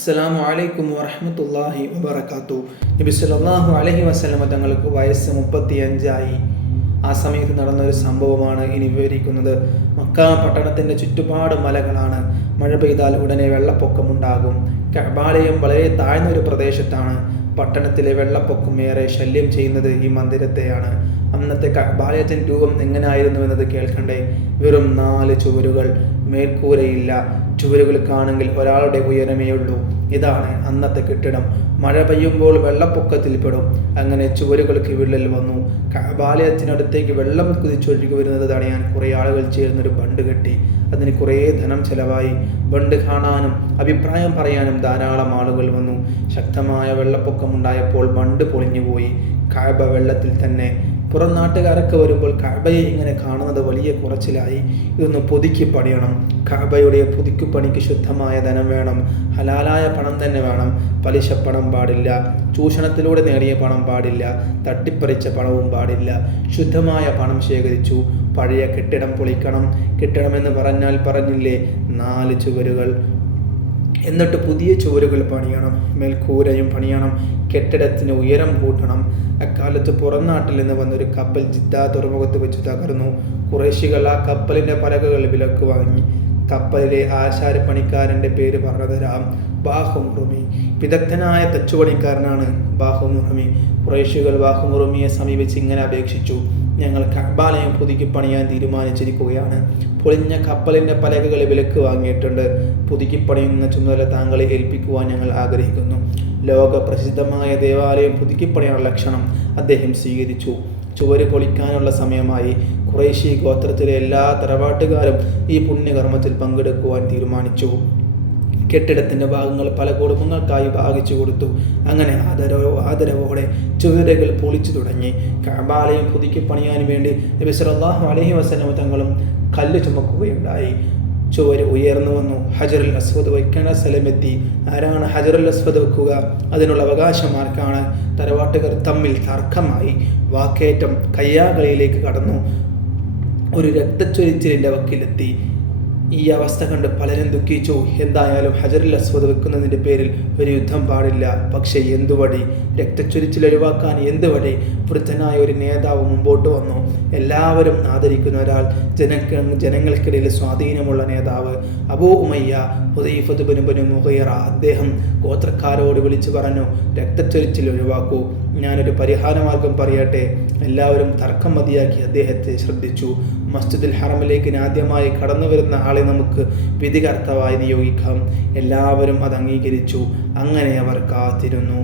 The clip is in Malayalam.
അസ്സലാമു അലൈക്കും വറഹ്മത്തുള്ളാഹി വബറകാതുഹു. നബി സല്ലല്ലാഹു അലൈഹി വസല്ലമ തങ്ങൾക്ക് വയസ്സ് 35 ആ സമയത്ത് നടന്നൊരു സംഭവമാണ് ഇനി വിവരിക്കുന്നത്. മക്ക പട്ടണത്തിൻ്റെ ചുറ്റുപാട് മലകളാണ്. മഴ പെയ്താൽ ഉടനെ വെള്ളപ്പൊക്കമുണ്ടാകും. കഅബാലയം വളരെ താഴ്ന്നൊരു പ്രദേശത്താണ്. പട്ടണത്തിലെ വെള്ളപ്പൊക്കം ഏറെ ശല്യം ചെയ്യുന്നത് ഈ മന്ദിരത്തെയാണ്. അന്നത്തെ കഅബാലയത്തിൻ്റെ രൂപം എങ്ങനെയായിരുന്നുവെന്നത് കേൾക്കണ്ടേ. വെറും 4 ചുവരുകൾ, മേൽക്കൂരയില്ല. ചുവരുകൾക്കാണെങ്കിൽ ഒരാളുടെ ഉയരമേ ഉള്ളൂ. ഇതാണ് അന്നത്തെ കെട്ടിടം. മഴ പെയ്യുമ്പോൾ വെള്ളപ്പൊക്കത്തിൽ പെടും. അങ്ങനെ ചുവരുകൾക്ക് വിള്ളൽ വന്നു. കഅബാലയത്തിനടുത്തേക്ക് വെള്ളം കുതിച്ചൊഴുകി വരുന്നത് തടയാൻ കുറേ ആളുകൾ ചേർന്നൊരു ബണ്ട് കെട്ടി. അതിന് കുറേ ധനം ചെലവായി. ബണ്ട് കാണാനും അഭിപ്രായം പറയാനും ധാരാളം ആളുകൾ വന്നു. ശക്തമായ വെള്ളപ്പൊക്കമുണ്ടായപ്പോൾ ബണ്ട് പൊളിഞ്ഞുപോയി. കഅബ വെള്ളത്തിൽ തന്നെ. പുറം നാട്ടുകാരൊക്കെ വരുമ്പോൾ കഅബയെ ഇങ്ങനെ കാണുന്നത് വലിയ കുറച്ചിലായി. ഇതൊന്ന് പുതുക്കി പണിയണം. കഅബയുടെ പുതുക്കിപ്പണിക്ക് ശുദ്ധമായ ധനം വേണം. ഹലാലായ പണം തന്നെ വേണം. പലിശ പണം പാടില്ല. ചൂഷണത്തിലൂടെ നേടിയ പണം പാടില്ല. തട്ടിപ്പറിച്ച പണവും പാടില്ല. ശുദ്ധമായ പണം ശേഖരിച്ചു. പഴയ കെട്ടിടം പൊളിക്കണം. കെട്ടിടമെന്ന് പറഞ്ഞില്ലേ 4 ചുവരുകൾ. എന്നിട്ട് പുതിയ ചുവരുകൾ പണിയണം. മേൽക്കൂരയും പണിയണം. കെട്ടിടത്തിന് ഉയരം കൂട്ടണം. അക്കാലത്ത് പുറം നാട്ടിൽ നിന്ന് വന്നൊരു കപ്പൽ ജിദ്ദ തുറമുഖത്ത് വെച്ച് തകർന്നു. ഖുറൈശികൾ ആ കപ്പലിൻ്റെ പലകകൾ വിലക്ക് വാങ്ങി. കപ്പലിലെ ആശാരപ്പണിക്കാരൻ്റെ പേര് പറഞ്ഞുതരാം. ബാഹുമുറുമി. വിദഗ്ധനായ തച്ചുപണിക്കാരനാണ് ബാഹുമുറുമി. ഖുറൈശികൾ ബാഹുമുറുമിയെ സമീപിച്ച് ഇങ്ങനെ അപേക്ഷിച്ചു: ഞങ്ങൾ കഅബാലയം പുതുക്കി പണിയാൻ തീരുമാനിച്ചിരിക്കുകയാണ്. പൊളിഞ്ഞ കപ്പലിൻ്റെ പലകകൾ വിലക്ക് വാങ്ങിയിട്ടുണ്ട്. പുതുക്കി പണിയുന്ന ചുമതല താങ്കളെ ഏൽപ്പിക്കുവാൻ ഞങ്ങൾ ആഗ്രഹിക്കുന്നു. ലോക പ്രസിദ്ധമായ ദേവാലയം പുതുക്കിപ്പണിയാനുള്ള ക്ഷണം അദ്ദേഹം സ്വീകരിച്ചു. ചുവര് പൊളിക്കാനുള്ള സമയമായി. ഖുറൈശി ഗോത്രത്തിലെ എല്ലാ തറവാട്ടുകാരും ഈ പുണ്യകർമ്മത്തിൽ പങ്കെടുക്കുവാൻ തീരുമാനിച്ചു. കെട്ടിടത്തിൻ്റെ ഭാഗങ്ങൾ പല കുടുംബങ്ങൾക്കായി ഭാഗിച്ചു കൊടുത്തു. അങ്ങനെ ആദരവോടെ ചുവരുകൾ പൊളിച്ചു തുടങ്ങി. കഅബാലയം പുതുക്കി പണിയാൻ വേണ്ടി നബി സല്ലല്ലാഹു അലൈഹി വസല്ലം തങ്ങളും കല്ല് ചുമക്കുകയുണ്ടായി. ചുവര് ഉയർന്നു വന്നു. ഹജറുൽ അസ്വദ് വയ്ക്കേണ്ട സ്ഥലമെത്തി. ആരാണ് ഹജറുൽ അസ്വദ് വെക്കുക? അതിനുള്ള അവകാശം ആർക്കാണ്? തറവാട്ടുകാർ തമ്മിൽ തർക്കമായി. വാക്കേറ്റം കയ്യാകളിയിലേക്ക് കടന്നു. ഒരു രക്തച്ചൊരിച്ചിലിൻ്റെ വക്കിലെത്തി. ഈ അവസ്ഥ കണ്ട് പലരും ദുഃഖിച്ചു. എന്തായാലും ഹജറുൽ അസ്വദ് വെക്കുന്നതിൻ്റെ പേരിൽ ഒരു യുദ്ധം പാടില്ല. പക്ഷേ എന്തു വഴി? രക്തച്ചൊരിച്ചിൽ ഒഴിവാക്കാൻ എന്ത് വഴി? വൃദ്ധനായ ഒരു നേതാവ് മുമ്പോട്ട് വന്നു. എല്ലാവരും ആദരിക്കുന്ന ഒരാൾ, ജനങ്ങൾക്കിടയിൽ സ്വാധീനമുള്ള നേതാവ് അബൂ ഉമയ്യ ഹുദൈഫത്ത് ബിൻ മുഗീറ. അദ്ദേഹം ഗോത്രക്കാരോട് വിളിച്ചു പറഞ്ഞു: രക്തച്ചൊരിച്ചിൽ ഒഴിവാക്കൂ. ഞാനൊരു പരിഹാരമാർഗം പറയട്ടെ. എല്ലാവരും തർക്കം മതിയാക്കി അദ്ദേഹത്തെ ശ്രദ്ധിച്ചു. മസ്ജിദുൽ ഹറമിലേക്ക് ആദ്യമായി കടന്നു വരുന്ന ആളെ നമുക്ക് വിധികർത്താവായി നിയോഗിക്കാം. എല്ലാവരും അത് അംഗീകരിച്ചു. അങ്ങനെ അവർ കാത്തിരുന്നു.